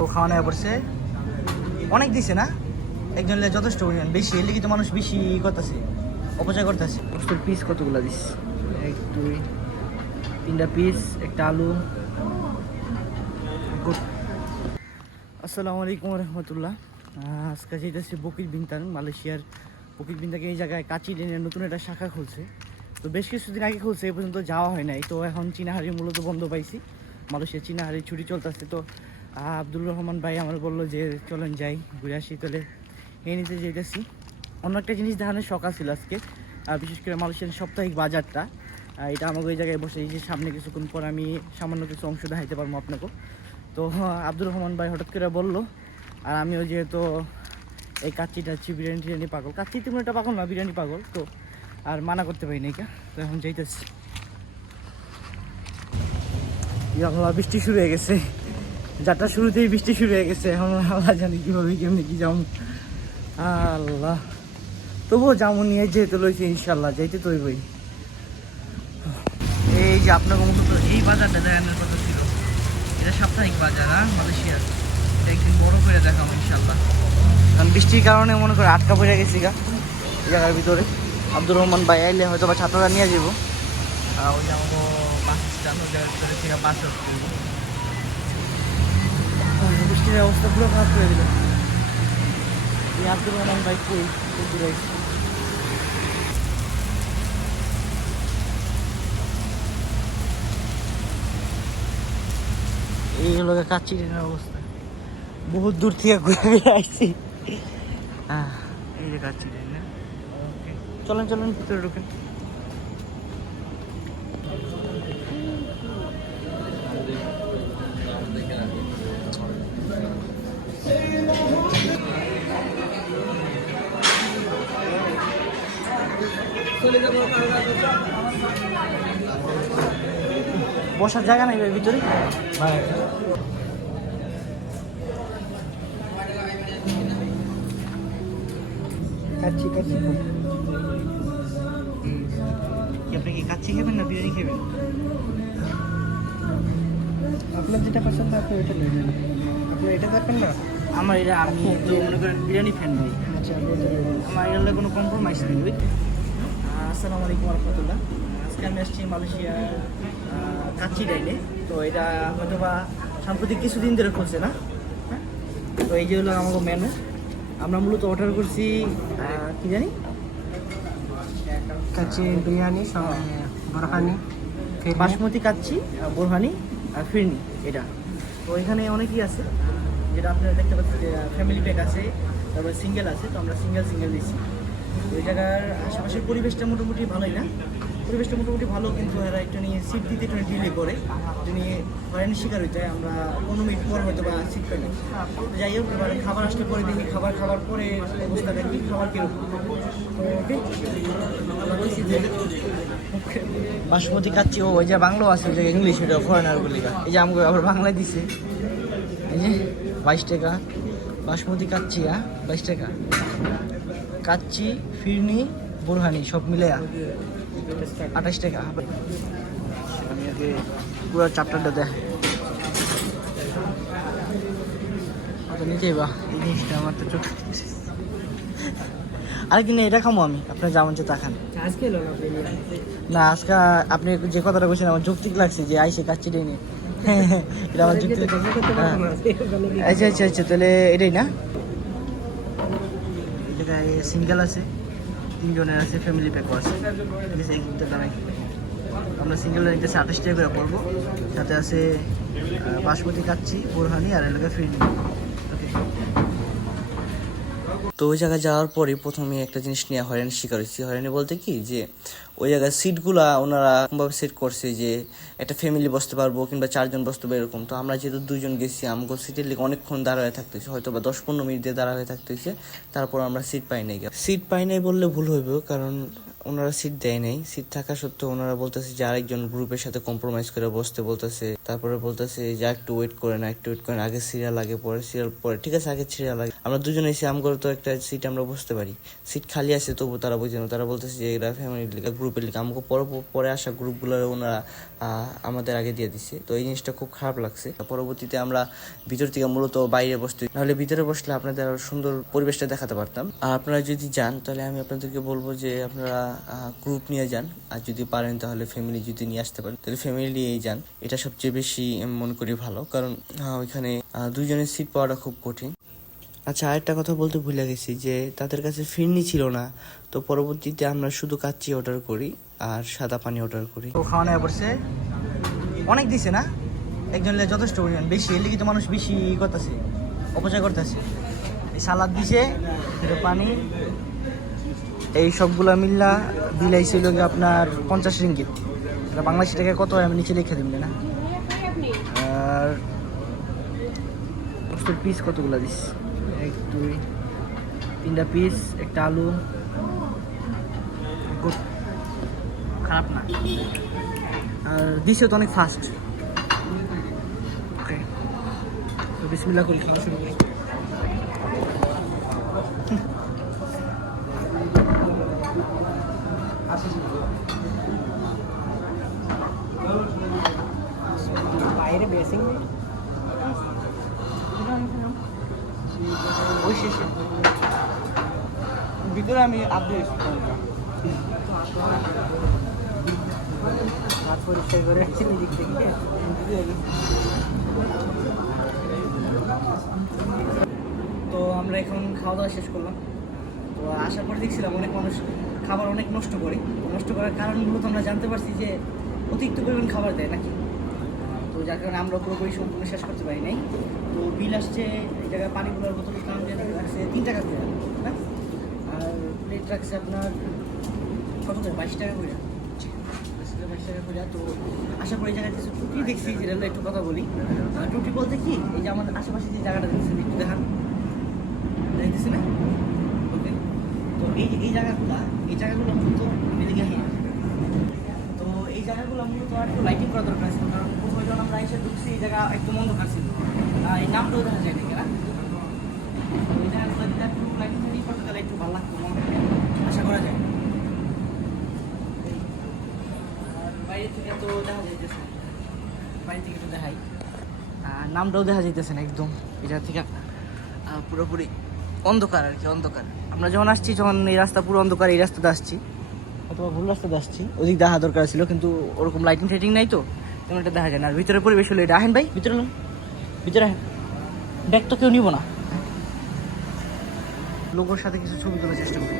তো খাওয়া নেওয়া পড়ছে অনেক দিছে না একজন যথেষ্ট পরিমাণ বেশি এলে কিন্তু মানুষ বেশি করতেছে অপচয় করতেছে। পিস কতগুলো দিস? 1 2 3টা পিস, একটা আলু। আসসালামু আলাইকুম রহমতুল্লাহ। আজকে যেতেছি বুকিত বিন্তাং, মালয়েশিয়ার বুকিত বিন্তাকে এই জায়গায় কাচি ডেনের নতুন একটা শাখা খুলছে। তো বেশ কিছুদিন আগে খুলছে, এ পর্যন্ত যাওয়া হয় নাই। তো এখন চীনাহারি মূলত বন্ধ পাইছি, মালয়েশিয়ার চীনাহারি ছুটি চলতেছে। তো আব্দুল রহমান ভাই আমার বললো যে চলেন যাই ঘুরে আসি, তাহলে এই নিতে যেতেছি। অন্য একটা জিনিস দেখানোর শখ ছিল আজকে, বিশেষ করে মালয়েশিয়ার সাপ্তাহিক বাজারটা। এটা আমাকে ওই জায়গায় বসে এই যে সামনে কিছুক্ষণ পর আমি সামান্য কিছু অংশ দেখাইতে পারবো আপনাকে। তো আব্দুর রহমান ভাই হঠাৎ করে বললো, আর আমিও যেহেতু এই কাচ্চি টাচ্চি বিরিয়ানি টিরিয়ানি পাগল, কাচ্চি তেমন একটা পাগল না, বিরিয়ানি পাগল, তো আর মানা করতে পারি না। তো এখন যাইতেছি। বৃষ্টি শুরু হয়ে গেছে, যাত্রা শুরুতেই বৃষ্টি শুরু হয়ে গেছে। এখন আল্লাহ জানি কীভাবে কেমনি কি যাবো, আল্লাহ। তবুও যাবো নিয়ে যেহেতু লইছি ইনশাল্লাহ যাইতে তো হইবই। এই যে আপনার মতো তো এই বাজারটা দেখানোর কথা ছিল, এটা সাপ্তাহিক বাজার মালয়েশিয়ার। একদিন বড় করে দেখাবো ইনশাল্লাহ, কারণ বৃষ্টির কারণে মনে করে আটকা পড়ে গেছি গা এই জায়গার ভিতরে। আব্দুর রহমান ভাই আইলে হয়তো বা ছাত্ররা নিয়ে যাবো। ওই যে আমাকে বাস স্ট্যান্ড, ওই জায়গার ভিতরে থেকে বাস বৃষ্টির অবস্থা পুরো খারাপ করে দিল। এই আব্দুর রহমান ভাই কই দূরে এই হলো কাচ্চি ট্রেনের অবস্থা। বহুত দূর থেকে ঘুরে আসছি। এই যে কাচ্চি ট্রেন। চলেন চলেন ভিতরে ঢুকেন। বসার জায়গা নাই ভাই ভিতরে। কাচ্চি কাচ্চি আপনি কি কাচ্চি খাবেন না বিরিয়ানি খাবেন? আপনার যেটা পছন্দ আপনি ওইটা নেবেন। আপনার এটা দেখেন না? আমার এটা, আমি তো মনে করেন বিরিয়ানি ফ্যান ভাই। আচ্ছা, আমার এগুলো কোনো কম্প্রোমাইজ নেই বুঝলি। আসসালামু আলাইকুম রহমতুল্লাহ। আজকে আমি আসছি মালয়েশিয়ার কাচ্চি ডাইনে। তো এটা হয়তো বা সাম্প্রতিক কিছুদিন ধরে খুলছে না। হ্যাঁ, তো এই যে হলো আমাকে মেনু। আমরা মূলত অর্ডার করছি কি জানি, কাচ্চি বিরিয়ানি, বোরহানি, বাসমতি কাচ্চি, বোরহানি আর ফিরনি এটা। তো এখানে অনেকই আছে, যেটা আপনারা দেখতে পাচ্ছেন যে ফ্যামিলি প্যাক আছে, তারপরে সিঙ্গেল আছে। তো আমরা সিঙ্গেল দিচ্ছি। ওই জায়গার আশেপাশের পরিবেশটা মোটামুটি ভালোই না, পরিবেশটা মোটামুটি ভালো, কিন্তু এরা একটু নিয়ে সিট দিতে একটু ডিলে করে, একটু নিয়ে হয়রানির শিকার হইতে হয়। আমরা 15 মিনিট পর হয়তো বা সিট পাই না। যাই হোক, এবার খাবার আসলে পরে দেখি খাবার পরে অবস্থাটা কি, খাবার কীরকম। বাসমতি কাচ্চি ওই যে বাংলাও আছে, ওই যে ইংলিশ, ওইটা ফরেনারগুলি। এই যে আমাকে আবার বাংলায় দিছে, এই যে 22 টাকা বাসমতি কাচ্চি, 22 টাকা কাচ্চি, ফিরনি, বোরহানি সব মিলে 28 টাকা। আমি আগে পুরো চ্যাপ্টারটা দেখ নিচেই বা এই জিনিসটা আমার তো চোখ। আরেকদিন এটা খামো আমি, আপনার যেমন যে তা খান। আজকে না, আজকে আপনি যে কথাটা বলছেন আমার যৌক্তিক লাগছে, যে আইসে কাচ্চি ডেই নিয়ে। এটা আমার যুক্তি। আচ্ছা আচ্ছা আচ্ছা, তাহলে এটাই না। এই জায়গায় সিঙ্গেল আছে, 3 জনের আছে, ফ্যামিলি প্যাকও আছে। আমরা সিঙ্গেল নিতেছি 28 টাকা করে পড়বো। সাথে আছে বাসমতি কাচ্চি, বোরহানি আর এলাকা ফিরনি। ওকে। তো ওই জায়গায় যাওয়ার পরে প্রথমে একটা জিনিস নিয়ে হয়রানির শিকার হয়েছি। হয়রানি বলতে কি, যে ওই জায়গায় সিটগুলা ওনারা এরকমভাবে সেট করছে যে একটা ফ্যামিলি বসতে পারবো কিংবা 4 জন বসতে পারবো এরকম। তো আমরা যেহেতু 2 জন গেছি, আমাকে সিটের লিগে অনেকক্ষণ দাঁড়ায় থাকতে হয়েছে, হয়তো বা 10-15 মিনিট দিয়ে দাঁড়ায় থাকতে হয়েছে। তারপর আমরা সিট পাই নাই। সিট পাই নাই বললে ভুল হইব, কারণ ওনারা সিট দেয় নাই। সিট থাকা সত্ত্বেও ওনারা বলতেছে যে আরেকজন গ্রুপের সাথে কম্প্রোমাইজ করে বসতে বলতেছে। তারপরে বলতেছে যে একটু ওয়েট করেন, আগে সিরিয়াল আগে পরে সিরিয়াল পরে। ঠিক আছে, আগে সিরিয়াল আগে। আমরা 2 জন এসে আমগর তো একটা সিট আমরা বসতে পারি, সিট খালি আছে, তবু তারা বুঝে না। তারা বলতেছে যে এরা ফ্যামিলি গ্রুপের লিখে আমাকে পরে আসা গ্রুপগুলো ওনারা আমাদের আগে দিয়ে দিচ্ছে। তো এই জিনিসটা খুব খারাপ লাগছে। পরবর্তীতে আমরা ভিতর থেকে মূলত বাইরে বসতে, নাহলে ভিতরে বসলে আপনাদের আরো সুন্দর পরিবেশটা দেখাতে পারতাম। আর আপনারা যদি যান তাহলে আমি আপনাদেরকে বলবো যে আপনারা গ্রুপ নিয়ে যান, আর যদি পারেন তাহলে ফ্যামিলি যদি নিয়ে আসতে পারেন তাহলে ফ্যামিলি নিয়েই যান। এটা সবচেয়ে বেশি মনে করি ভালো, কারণ ওইখানে দুইজনের সিট পাওয়াটা খুব কঠিন। আচ্ছা, আরেকটা কথা বলতে ভুলে গেছি যে তাদের কাছে ফিরনি ছিল না, তো পরবর্তীতে আমরা শুধু কাচ্চি অর্ডার করি আর সাদা পানি অর্ডার করি। তো খাওয়ানো পড়ছে অনেক দিছে না, একজন যথেষ্ট পরিমাণ বেশি, এর লিগে তো মানুষ বেশি করতেছে, অপচয় করতেছে। এই সালাদ দিছে, এটা পানি, এই সবগুলা মিল্লা বিলাইছিল আপনার 50 রিঙ্গিত। এটা বাংলাদেশি টাকায় কত হয় আমি নিচে লিখে দিবেন না। আর পিস কতগুলো দিস, 1 2 3টা পিস, একটা আলু, খারাপ না। আর দিছে তো অনেক ফাস্ট। ওকে, তো বিসমিল্লাহ করি, খাওয়া শুরু করি। বাইরে বেসিং ওই শেষে ভিতরে আমি আপডেট হাত পরিষ্কার করে আসছেন দিক থেকে। তো আমরা এখন খাওয়া দাওয়া শেষ করলাম। তো আসার পর দেখছিলাম অনেক মানুষ খাবার অনেক নষ্ট করে। নষ্ট করার কারণ মূলত আমরা জানতে পারছি যে অতিরিক্ত পরিমাণ খাবার দেয় নাকি। তো যার কারণে আমরা পুরোপুরি সম্পূর্ণ শেষ করতে পারি নাই। তো বিল আসছে, এই জায়গায় পানিগুলোর বোতল রাখছে 3 টাকা করে, হ্যাঁ। আর প্লেট রাখছে আপনার কত করে, 22 টাকা করে, 22 টাকা করে। তো আসার পর এই জায়গায় কিছু টুটি দেখছি, যেটা একটু কথা বলি। টুটি বলতে কি, এই যে আমাদের আশেপাশে যে জায়গাটা দেখছেন একটু দেখান, দেখতেছি না? ওকে, তো এই জায়গাগুলো মূলত এদিকে হ্যাঁ। তো এই জায়গাগুলো মূলত আর একটু লাইটিং করা দরকার ছিল, কারণ প্রথমে যখন আমরা এসে ঢুকছি এই জায়গা একটু অন্ধকার ছিল। এই নামটাও দেখা যায় নাকি না, এই জায়গাগুলো যদি একটু লাইটিং ফাইটিং করতে তাহলে একটু ভালো লাগতো, আশা করা যায়। আর বাইরে থেকে তো দেখা যাইতেছে, বাইরে থেকে তো দেখাই, নামটাও দেখা যাইতেছে না একদম। এই জায়গা থেকে পুরোপুরি অন্ধকার আর কি, অন্ধকার। আমরা যখন আসছি, যখন এই রাস্তা পুরো অন্ধকার, এই রাস্তাতে আসছি, অথবা ভুল রাস্তাতে আসছি, ওদিক দেখা দরকার ছিল, কিন্তু ওরকম লাইটিং টাইটিং নাই, তো তেমন একটা দেখা যায় না। আর ভিতরে পরিবেশ হলো এটা। আহেন ভাই ভিতরে, ভিতরে আহেন, ব্যাগ তো কেউ নিব না। লোগোর সাথে কিছু ছবি তোলার চেষ্টা করি।